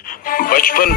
55,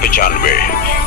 95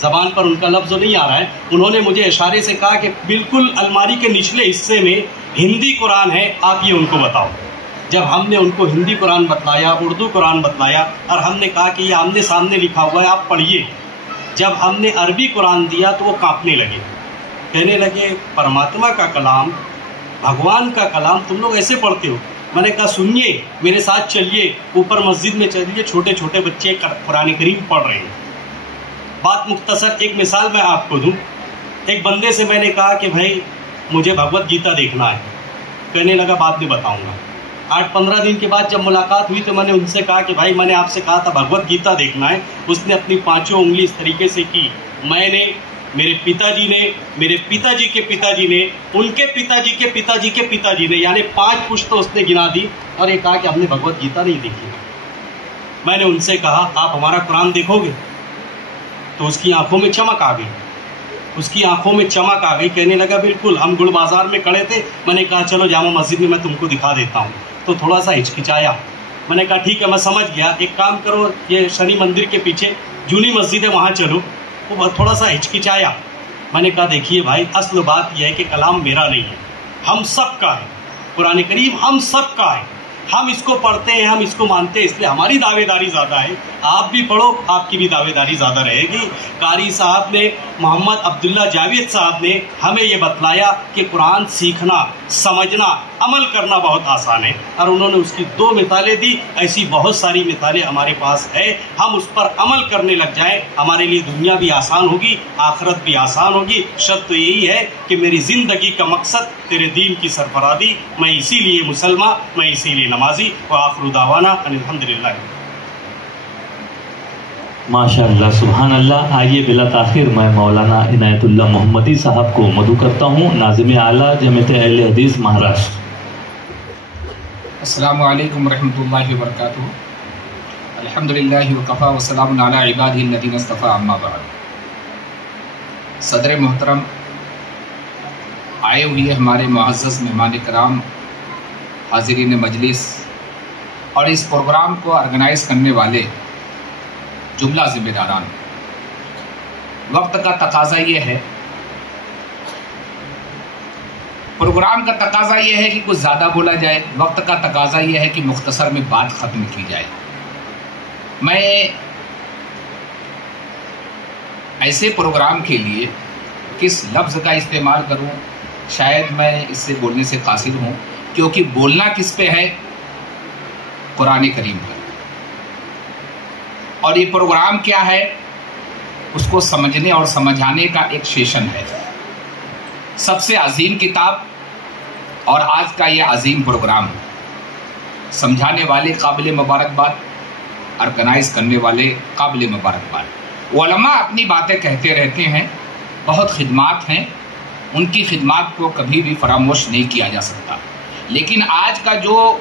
زبان پر ان کا لفظ نہیں آ رہا ہے. انہوں نے مجھے اشارے سے کہا کہ بالکل الماری کے نچلے حصے میں ہندی قرآن ہے, آپ یہ ان کو بتاؤ. جب ہم نے ان کو ہندی قرآن بتلایا, اردو قرآن بتلایا, اور ہم نے کہا کہ یہ آمنے سامنے لکھا ہوا ہے, آپ پڑھیے. جب ہم نے عربی قرآن دیا تو وہ کانپنے لگے, کہنے لگے پرماتما کا کلام, بھگوان کا کلام تم لوگ ایسے پڑھتے ہو. میں نے کہا سنیے, میرے ساتھ چلیے, اوپر مسجد میں چلیے, چھوٹے چھوٹے بچے قرآن کریم پڑھ رہے ہیں. بات مختصر, ایک مثال میں آپ کو دوں. ایک بندے سے میں نے کہا کہ بھائی مجھے بھگوت گیتا دیکھنا ہے. کہنے لگا بعد میں بتاؤں گا. 8-15 دن کے بعد جب ملاقات ہوئی تو میں نے ان سے کہا کہ بھائی میں نے آپ سے کہا تھا بھگوت گیتا دیکھنا ہے. اس نے اپنی 5 انگلی اس طریقے سے کی. میں نے, میرے پتا جی نے, میرے پتا جی کے پتا جی نے, ان کے پتا جی کے پتا جی کے پتا جی نے, یعنی 5 پشتوں اس نے گنا دی, اور یہ کہا کہ ہم نے بھگوت گیتا نہیں دیکھی. میں نے ان سے کہا آپ ہمارا قرآن دیکھو گے؟ تو اس کی آنکھوں میں چمک آ گئی, اس کی آنکھوں میں چمک آ گئی. کہنے لگا بالکل. ہم گل بازار میں کھڑے تھے, میں نے کہا چلو جامع مسجد میں تم کو دکھا دیتا ہوں. تو تھوڑا سا ہچکچایا. میں نے کہا ٹھیک ہے میں سمجھ گیا, ایک کام کرو, یہ شنی مندر کے پیچھے جونی مسجد ہے وہاں چلو. وہ تھوڑا سا ہچکچایا. میں نے کہا دیکھیے بھائی, اصل بات یہ ہے کہ کلام میرا نہیں ہے, ہم سب کا ہے. قرآن کریم ہم سب کا ہے, ہم اس کو پڑھتے ہیں, ہم اس کو مانتے ہیں, اس لیے ہماری دعوے داری زیادہ ہے. آپ بھی پڑھو, آپ کی بھی دعوے داری زیادہ رہے گی. قاری صاحب نے, محمد عبداللہ جاوید صاحب نے ہمیں یہ بتلایا کہ قرآن سیکھنا, سمجھنا, عمل کرنا بہت آسان ہے, اور انہوں نے اس کی 2 مثالیں دی. ایسی بہت ساری مثالیں ہمارے پاس ہے. ہم اس پر عمل کرنے لگ جائیں, ہمارے لیے دنیا بھی آسان ہوگی, آخرت بھی آسان ہوگی. شرط تو یہی ہے کہ میری زندگی کا مقصد تیرے دین کی سرفرادی, میں اسی لیے مسلمان, میں اسی لیے نمازی. وآخر دعوانا ان الحمدللہ. ماشاء اللہ, سبحان اللہ. آئیے بلا تاخیر میں مولانا عنایت اللہ محمدی صاحب کو مدعو کرتا ہوں, ناظم اعلیٰ جمعیت اہل حدیث مہاراشٹر. السلام علیکم ورحمۃ اللہ وبرکاتہ. الحمدللہ وکفیٰ وسلام علی عبادہ الذین اصطفیٰ, اما بعد. صدر محترم, آئے ہوئے ہمارے معزز مہمان کرام, حاضرین مجلس, اور اس پروگرام کو آرگنائز کرنے والے جملہ ذمہ داران, وقت کا تقاضا یہ ہے, پروگرام کا تقاضا یہ ہے کہ کچھ زیادہ بولا جائے, وقت کا تقاضا یہ ہے کہ مختصر میں بات ختم کی جائے. میں ایسے پروگرام کے لیے کس لفظ کا استعمال کروں, شاید میں اس سے بولنے سے قاصر ہوں, کیونکہ بولنا کس پہ ہے؟ قرآن کریم پر. اور یہ پروگرام کیا ہے؟ اس کو سمجھنے اور سمجھانے کا ایک سیشن ہے. سب سے عظیم کتاب اور آج کا یہ عظیم پروگرام, سمجھانے والے قابل مبارکباد, آرگنائز کرنے والے قابل مبارکباد. علماء اپنی باتیں کہتے رہتے ہیں, بہت خدمات ہیں, ان کی خدمات کو کبھی بھی فراموش نہیں کیا جا سکتا. لیکن آج کا جو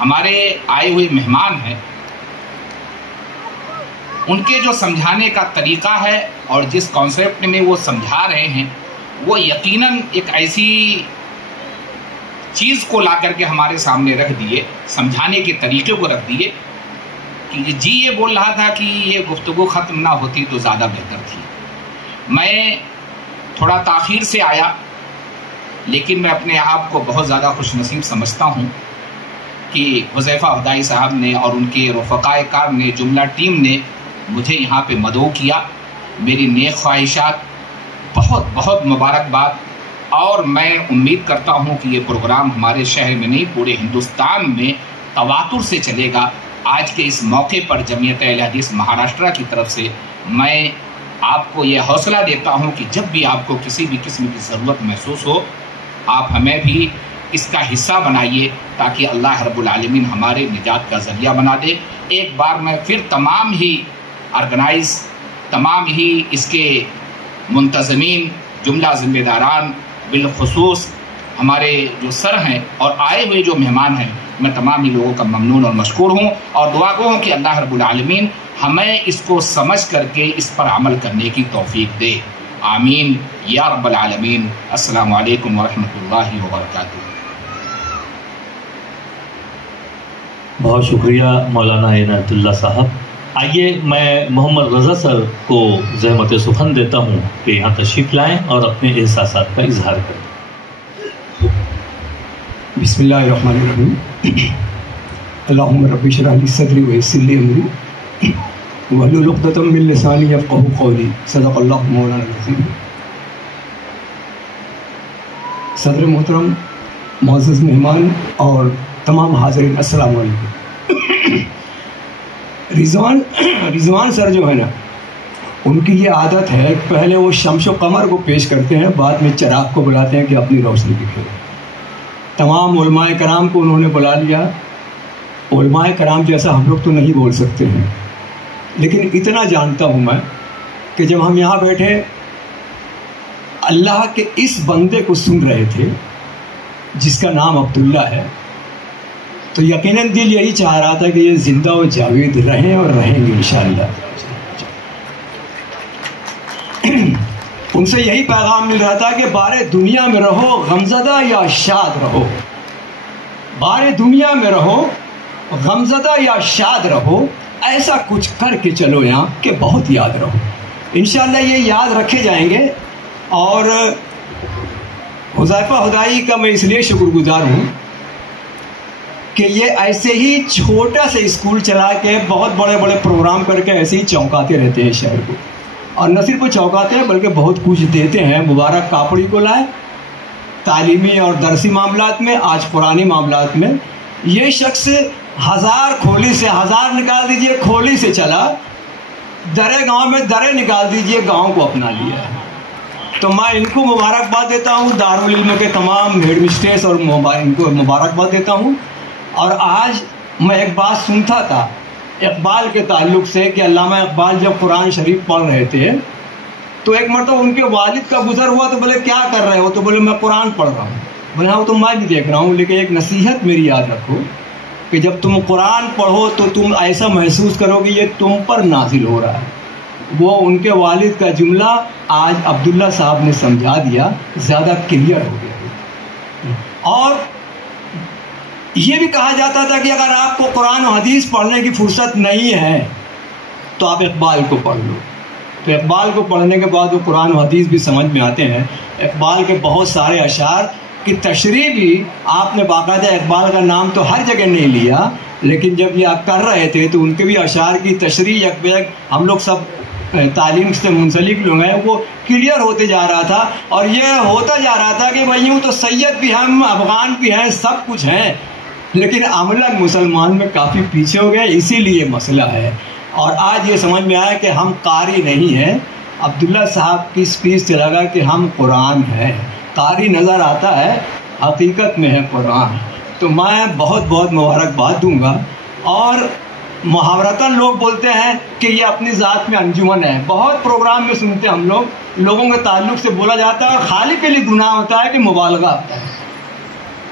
ہمارے آئے ہوئے مہمان ہیں, ان کے جو سمجھانے کا طریقہ ہے اور جس کانسیپٹ میں وہ سمجھا رہے ہیں, وہ یقیناً ایک ایسی چیز کو لا کر کے ہمارے سامنے رکھ دیے, سمجھانے کے طریقے کو رکھ دیے کہ جی یہ بول رہا تھا کہ یہ گفتگو ختم نہ ہوتی تو زیادہ بہتر تھی. میں تھوڑا تاخیر سے آیا, لیکن میں اپنے آپ کو بہت زیادہ خوش نصیب سمجھتا ہوں کہ حذیفہ ہدائی صاحب نے اور ان کے رفقائے کار نے, جملہ ٹیم نے مجھے یہاں پہ مدعو کیا. میری نیک خواہشات, بہت بہت مبارکباد. اور میں امید کرتا ہوں کہ یہ پروگرام ہمارے شہر میں نہیں پورے ہندوستان میں تواتر سے چلے گا. آج کے اس موقع پر جمعیت اہل حدیث مہاراشٹر کی طرف سے میں آپ کو یہ حوصلہ دیتا ہوں کہ جب بھی آپ کو کسی بھی قسم کی ضرورت محسوس ہو, آپ ہمیں بھی اس کا حصہ بنائیے, تاکہ اللہ رب العالمین ہمارے نجات کا ذریعہ بنا دے. ایک بار میں پھر تمام ہی آرگنائز, تمام ہی اس کے منتظمین, جملہ ذمہ داران, بالخصوص ہمارے جو سر ہیں اور آئے ہوئے جو مہمان ہیں, میں تمام ہی لوگوں کا ممنون اور مشکور ہوں, اور دعا گو ہوں کہ اللہ رب العالمین ہمیں اس کو سمجھ کر کے اس پر عمل کرنے کی توفیق دے. آمین یا رب العالمین. السلام علیکم ورحمۃ اللہ وبرکاتہ. بہت شکریہ مولانا عنایت اللہ صاحب. آئیے میں محمد رضا سر کو زحمت سخن دیتا ہوں کہ یہاں تشریف لائیں اور اپنے احساسات کا اظہار کریں. بسم اللہ الرحمن الرحیم. اللہم رب اشرح لی صدری ویسر لی امری واحلل عقدۃ من لسانی یفقہوا قولی. صدق اللہ مولانا العظیم. صدر محترم، معزز مہمان اور تمام حاضرین، السلام علیکم. رضوان سر جو ہے نا، ان کی یہ عادت ہے کہ پہلے وہ شمس و قمر کو پیش کرتے ہیں، بعد میں چراغ کو بلاتے ہیں کہ اپنی روشنی دکھائیں. تمام علماء کرام کو انہوں نے بلا لیا. علماء کرام جیسا ہم لوگ تو نہیں بول سکتے ہیں، لیکن اتنا جانتا ہوں میں کہ جب ہم یہاں بیٹھے اللہ کے اس بندے کو سن رہے تھے جس کا نام عبداللہ ہے، تو یقیناً دل یہی چاہ رہا تھا کہ یہ زندہ و جاوید رہیں اور رہیں گے انشاءاللہ. ان سے یہی پیغام مل رہا تھا کہ بارے دنیا میں رہو غمزدہ یا شاد رہو، بارے دنیا میں رہو غمزدہ یا شاد رہو، ایسا کچھ کر کے چلو یہاں کہ بہت یاد رہو. انشاءاللہ یہ یاد رکھے جائیں گے. اور حذیفہ ہدائی کا میں اس لیے شکر گزار ہوں کہ یہ ایسے ہی چھوٹا سے اسکول چلا کے بہت بڑے بڑے پروگرام کر کے ایسے ہی چونکاتے رہتے ہیں شہر کو، اور نہ صرف وہ چونکاتے ہیں بلکہ بہت کچھ دیتے ہیں. مبارک کاپڑی کو لائے تعلیمی اور درسی معاملات میں، آج قرآنی معاملات میں. یہ شخص 1000 کھولی سے 1000 نکال دیجئے کھولی سے چلا، درے گاؤں میں درے نکال دیجئے گاؤں کو اپنا لیا. تو میں ان کو مبارکباد دیتا ہوں، دارالعلم کے تمام ہیڈ مسٹریس اور ان کو مبارکباد دیتا ہوں. اور آج میں ایک بات سنتا تھا اقبال کے تعلق سے کہ علامہ اقبال جب قرآن شریف پڑھ رہے تھے تو ایک مرتبہ ان کے والد کا گزر ہوا تو بولے کیا کر رہے ہو؟ تو بولے میں قرآن پڑھ رہا ہوں. بولے ہاں وہ تو میں بھی دیکھ رہا ہوں، لیکن ایک نصیحت میری یاد رکھو کہ جب تم قرآن پڑھو تو تم ایسا محسوس کرو کہ یہ تم پر نازل ہو رہا ہے. وہ ان کے والد کا جملہ آج عبداللہ صاحب نے سمجھا دیا، زیادہ کلیئر ہو گیا. اور یہ بھی کہا جاتا تھا کہ اگر آپ کو قرآن و حدیث پڑھنے کی فرصت نہیں ہے تو آپ اقبال کو پڑھ لو. تو اقبال کو پڑھنے کے بعد وہ قرآن و حدیث بھی سمجھ میں آتے ہیں. اقبال کے بہت سارے اشعار کی تشریح بھی آپ نے باقاعدہ اقبال کا نام تو ہر جگہ نہیں لیا، لیکن جب یہ آپ کر رہے تھے تو ان کے بھی اشعار کی تشریح یک بیک ہم لوگ سب تعلیم سے منسلک لوگ ہیں وہ کلیئر ہوتے جا رہا تھا. اور یہ ہوتا جا رہا تھا کہ بھائی یوں تو سید بھی ہیں، افغان بھی ہیں، سب کچھ ہیں، لیکن عملاً مسلمان میں کافی پیچھے ہو گئے. اسی لیے مسئلہ ہے. اور آج یہ سمجھ میں آیا کہ ہم قاری نہیں ہیں. عبداللہ صاحب کی اسپیچ سے لگا کہ ہم قرآن ہیں. قاری نظر آتا ہے، حقیقت میں ہے قرآن. تو میں بہت بہت مبارکباد دوں گا. اور محاورتاً لوگ بولتے ہیں کہ یہ اپنی ذات میں انجمن ہے. بہت پروگرام میں سنتے ہیں ہم لوگوں کے تعلق سے بولا جاتا ہے اور خالق کے لیے گناہ ہوتا ہے کہ مبالغہ ہوتا ہے.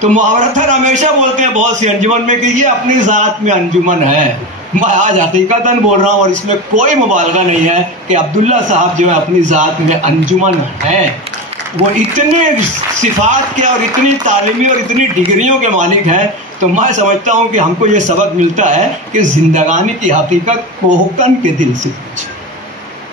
تو محاورتاً ہمیشہ بولتے ہیں بہت سی انجمن میں کہ یہ اپنی ذات میں انجمن ہے. میں آج حقیقتاً بول رہا ہوں اور اس میں کوئی مبالغہ نہیں ہے کہ عبداللہ صاحب جو ہے اپنی ذات میں انجمن ہیں. وہ اتنے صفات کے اور اتنی تعلیمی اور اتنی ڈگریوں کے مالک ہیں. تو میں سمجھتا ہوں کہ ہم کو یہ سبق ملتا ہے کہ زندگانی کی حقیقت کوہکن کے دل سے پوچھ.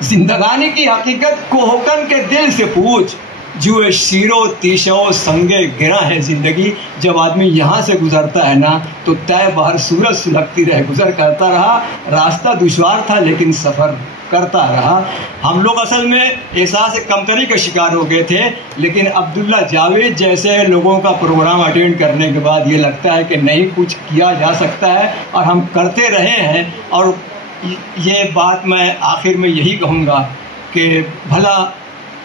زندگانی کی حقیقت کوہکن کے دل سے پوچھ. جو شیر و تیشہ و سنگے گرا ہے زندگی. جب آدمی یہاں سے گزرتا ہے نا تو طے بہر سورج سلگتی رہے گزر کرتا رہا. راستہ دشوار تھا لیکن سفر کرتا رہا. ہم لوگ اصل میں احساس کمتری کا شکار ہو گئے تھے، لیکن عبداللہ جاوید جیسے لوگوں کا پروگرام اٹینڈ کرنے کے بعد یہ لگتا ہے کہ نہیں کچھ کیا جا سکتا ہے اور ہم کرتے رہے ہیں. اور یہ بات میں آخر میں یہی کہوں گا کہ بھلا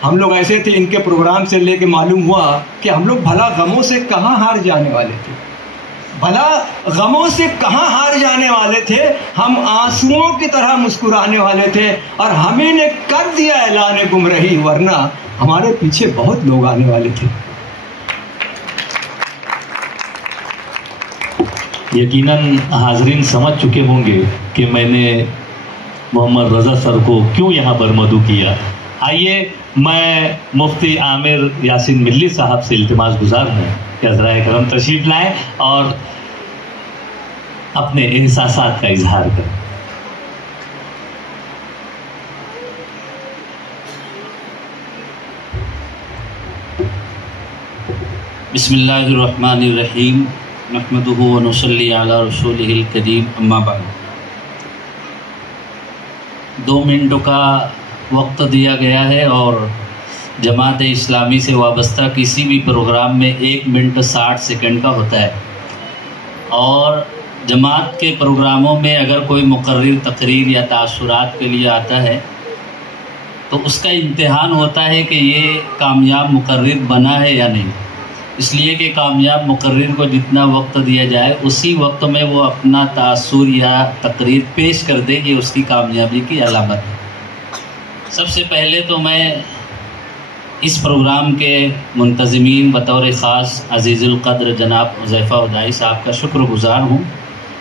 ہم لوگ ایسے تھے ان کے پروگرام سے لے کے معلوم ہوا کہ ہم لوگ بھلا غموں سے کہاں ہار جانے والے تھے. بھلا غموں سے کہاں ہار جانے والے تھے. ہم آنسوؤں کی طرح مسکرانے والے تھے اور ہمیں نے کر دیا اعلان گمراہی، ورنہ ہمارے پیچھے بہت لوگ آنے والے تھے. یقیناً حاضرین سمجھ چکے ہوں گے کہ میں نے محمد رضا سر کو کیوں یہاں پر مدعو کیا. آئیے میں مفتی عامر یاسین ملی صاحب سے التماس گزار ہوں کہ حضرائے کرم تشریف لائیں اور اپنے احساسات کا اظہار کریں. بسم اللہ الرحمن الرحیم نحمدہ و نصلی علی رسولہ الکریم اما بعد. 2 منٹ کا وقت دیا گیا ہے اور جماعت اسلامی سے وابستہ کسی بھی پروگرام میں 1 منٹ 60 سیکنڈ کا ہوتا ہے، اور جماعت کے پروگراموں میں اگر کوئی مقرر تقریر یا تاثرات کے لیے آتا ہے تو اس کا امتحان ہوتا ہے کہ یہ کامیاب مقرر بنا ہے یا نہیں، اس لیے کہ کامیاب مقرر کو جتنا وقت دیا جائے اسی وقت میں وہ اپنا تاثر یا تقریر پیش کر دے، یہ اس کی کامیابی کی علامت ہے. سب سے پہلے تو میں اس پروگرام کے منتظمین بطور خاص عزیز القدر جناب حذیفہ ہدائی صاحب کا شکر گزار ہوں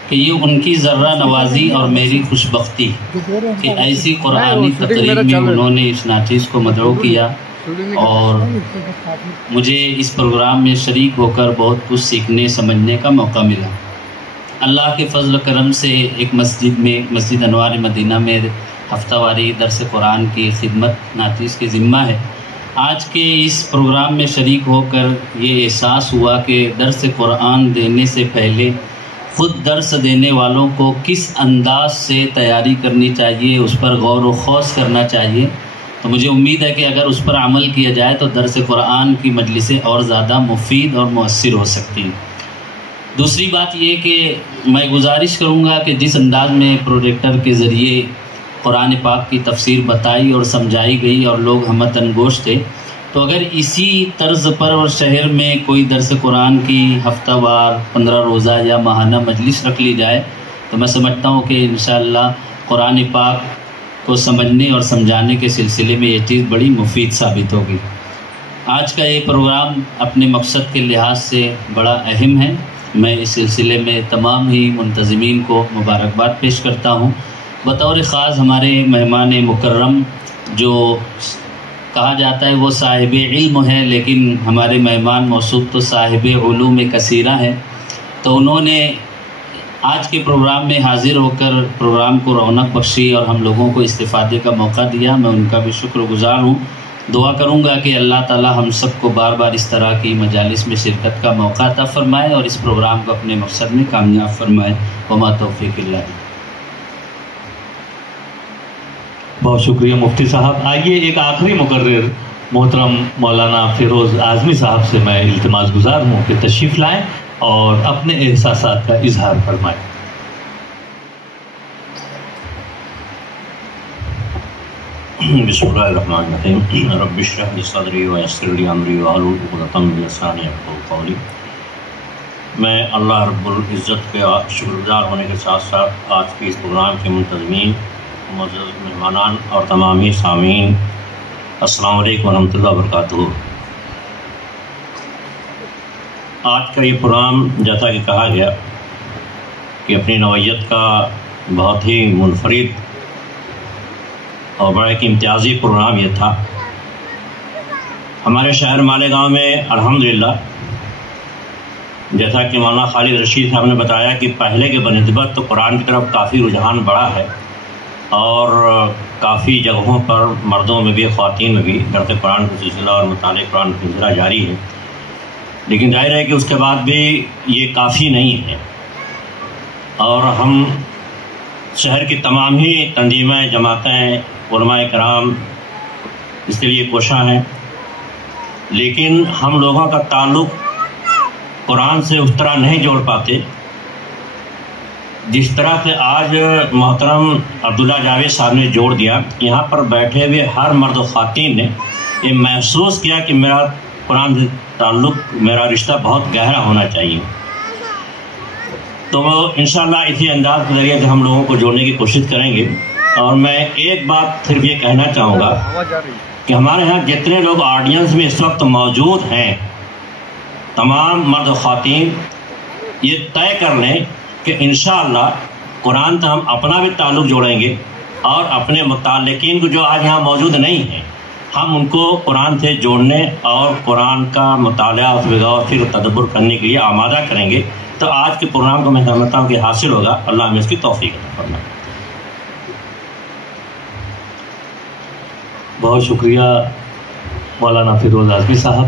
کہ یہ ان کی ذرہ نوازی اور میری خوش بختی کہ ایسی قرآنی تقریر میں انہوں نے اس ناچیز کو مدعو کیا اور مجھے اس پروگرام میں شریک ہو کر بہت کچھ سیکھنے سمجھنے کا موقع ملا. اللہ کے فضل و کرم سے ایک مسجد میں، مسجد انوار مدینہ میں ہفتہ واری درس قرآن کی خدمت ناچیز کے ذمہ ہے. آج کے اس پروگرام میں شریک ہو کر یہ احساس ہوا کہ درس قرآن دینے سے پہلے خود درس دینے والوں کو کس انداز سے تیاری کرنی چاہیے، اس پر غور و خوض کرنا چاہیے. تو مجھے امید ہے کہ اگر اس پر عمل کیا جائے تو درس قرآن کی مجلسیں اور زیادہ مفید اور مؤثر ہو سکتی ہیں. دوسری بات یہ کہ میں گزارش کروں گا کہ جس انداز میں پروجیکٹر کے ذریعے قرآن پاک کی تفسیر بتائی اور سمجھائی گئی اور لوگ ہمت انگوش تھے، تو اگر اسی طرز پر اور شہر میں کوئی درس قرآن کی ہفتہ وار 15 روزہ یا ماہانہ مجلس رکھ لی جائے تو میں سمجھتا ہوں کہ انشاءاللہ قرآن پاک کو سمجھنے اور سمجھانے کے سلسلے میں یہ چیز بڑی مفید ثابت ہوگی. آج کا یہ پروگرام اپنے مقصد کے لحاظ سے بڑا اہم ہے. میں اس سلسلے میں تمام ہی منتظمین کو مبارکباد پیش کرتا ہوں. بطور خاص ہمارے مہمان مکرم جو کہا جاتا ہے وہ صاحب علم ہے، لیکن ہمارے مہمان موصوف تو صاحب علوم کثیرہ ہیں، تو انہوں نے آج کے پروگرام میں حاضر ہو کر پروگرام کو رونق بخشی اور ہم لوگوں کو استفادے کا موقع دیا. میں ان کا بھی شکر گزار ہوں. دعا کروں گا کہ اللہ تعالی ہم سب کو بار بار اس طرح کی مجالس میں شرکت کا موقع عطا فرمائے اور اس پروگرام کو اپنے مقصد میں کامیاب فرمائے. وما توفیق اللہ. بہت شکریہ مفتی صاحب. آئیے ایک آخری مقرر محترم مولانا فیروز اعظمی صاحب سے میں التماس گزار ہوں کہ تشریف لائیں اور اپنے احساسات کا اظہار فرمائیں. بسم اللہ الرحمن الرحیم. رب اشرح لی صدری ویسر لی امری واحلل عقدۃ من لسانی یفقهوا قولی. میں اللہ رب العزت کے شکر گزار ہونے کے ساتھ ساتھ آج کے اس پروگرام کے منتظمین، معزز مہمانان اور تمامی سامعین، السلام علیکم ورحمۃ اللہ وبرکاتہ. آج کا یہ پروگرام جیسا کہ کہا گیا کہ اپنی نوعیت کا بہت ہی منفرد اور بڑا ایک امتیازی پروگرام یہ تھا. ہمارے شہر مالیگاؤں میں الحمدللہ جیسا کہ مولانا خالد رشید صاحب نے بتایا کہ پہلے کے بنسبت تو قرآن کی طرف کافی رجحان بڑھا ہے اور کافی جگہوں پر مردوں میں بھی خواتین میں بھی درس قرآن کا سلسلہ اور مطالعہ قرآن کا سلسلہ جاری ہے. لیکن ظاہر ہے کہ اس کے بعد بھی یہ کافی نہیں ہے اور ہم شہر کی تمام ہی تنظیمیں، جماعتیں، علماء کرام اس کے لیے کوشاں ہیں، لیکن ہم لوگوں کا تعلق قرآن سے اس طرح نہیں جوڑ پاتے جس طرح سے آج محترم عبداللہ جاوید صاحب نے جوڑ دیا. یہاں پر بیٹھے ہوئے ہر مرد و خواتین نے یہ محسوس کیا کہ میرا قرآن سے تعلق، میرا رشتہ بہت گہرا ہونا چاہیے. تو انشاءاللہ اسی انداز کے ذریعے سے ہم لوگوں کو جوڑنے کی کوشش کریں گے. اور میں ایک بات صرف یہ کہنا چاہوں گا کہ ہمارے ہاں جتنے لوگ آڈینس میں اس وقت موجود ہیں، تمام مرد و خواتین یہ طے کر لیں کہ انشاءاللہ قرآن تو ہم اپنا بھی تعلق جوڑیں گے اور اپنے متعلقین کو جو آج یہاں موجود نہیں ہیں ہم ان کو قرآن سے جوڑنے اور قرآن کا مطالعہ اس میں غور فکر تدبر کرنے کے لیے آمادہ کریں گے. تو آج کے پروگرام کو میں سمجھتا ہوں کہ حاصل ہوگا. اللہ ہمیں اس کی توفیق عطا فرمائے. بہت شکریہ مولانا فیروز اعظمی صاحب.